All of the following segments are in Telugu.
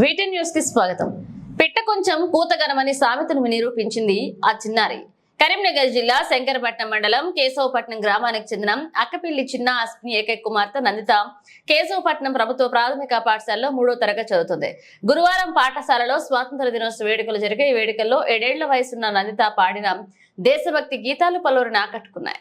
వీటెన్ న్యూస్ కి స్వాగతం. పిట్ట కొంచెం కూతగనమని సామెతను నిరూపించింది ఆ చిన్నారి. కరీంనగర్ జిల్లా శంకరపట్నం మండలం కేశవపట్నం గ్రామానికి చెందిన అక్కపిల్లి చిన్న అశ్విని ఏకైక కుమార్తె నందిత కేశవపట్నం ప్రభుత్వ ప్రాథమిక పాఠశాలలో 3వ తరగతి చదువుతుంది. గురువారం పాఠశాలలో స్వాతంత్ర దినోత్సవ వేడుకలు జరిగే ఈ వేడుకల్లో 7 ఏళ్ల వయసున్న నందిత పాడిన దేశభక్తి గీతాలు పలువురిని ఆకట్టుకున్నాయి.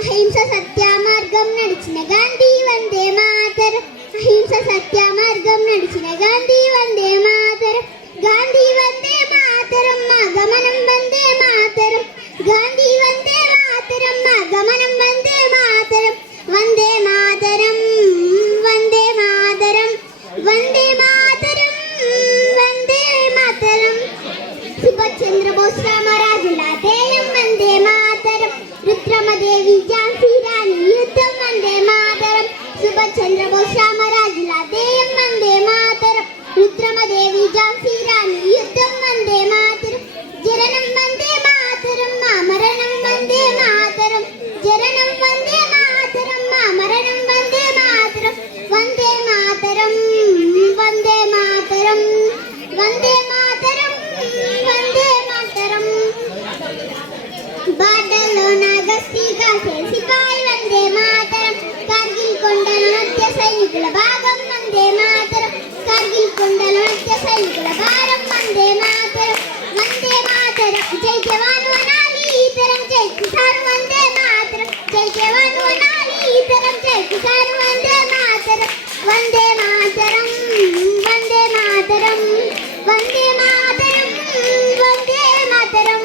అహింస సత్య మార్గం నడిచిన గాంధీ వందే మాతరం. అహింస సత్య మార్గం నడిచిన గాంధీ వందే మాతరం. గాంధీ వందే మాతరం మా గమనం వందే మాతరం. గాంధీ వందే మాతరం మా గమనం వందే మాతరం. వందే మాతరం వందే మాతరం వందే మాతరం వందే మాతరం. సుభాష్ చంద్రబోస్ రామరాజుల ధ్యేయం వందే మాతరం. రుద్రమదేవి ఝాన్సీ రాణి యుద్ధం వందే మాతరం. సుభాష్ చంద్రబోస్ రామరాజుల ధ్యేయం వందే మాతరం. రుద్రమదేవి ఝాన్సీ రాణి యుద్ధం వందే మాతరం. జననం వందే మాతరం మా మరణం వందే మాతరం. జననం వందే మాతరం మా మరణం వందే మాతరం. వందే మాతరం వందే మాతరం వందే మాతరం వందే మాతరం. బాటలో నాగస్తిగా సిపాయి వందే మాతరం. కార్గిల్ కొండల మధ్య సైనికుల భాగం వందే మాతరం. కార్గిల్ కొండల మధ్య సైనికుల భారం వందే మాతరం. వందే మాతరం జై జవాను అనాలి ఈతరం జై కిసాన్ వందే మాతరం. జై జవాను అనాలి ఈతరం జై కిసాన్ వందే మాతరం. వందే మాతరం వందే మాతరం వందే మాతరం వందే మాతరం.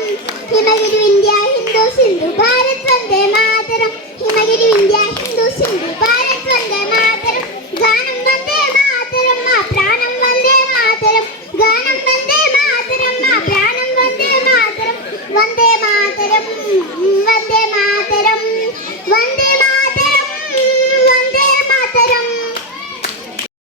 హిమగిరి వింధ్య హిందూ సింధు భారత్ వందే మాతరం. హిమగిరి వింధ్య హిందూ సింధు భారత్ వందే మాతరం. గానం వందే మాతరం మా ప్రాణం వందే మాతరం. గానం వందే మాతరం మా ప్రాణం వందే మాతరం. వందే మాతరం వందే మాతరం.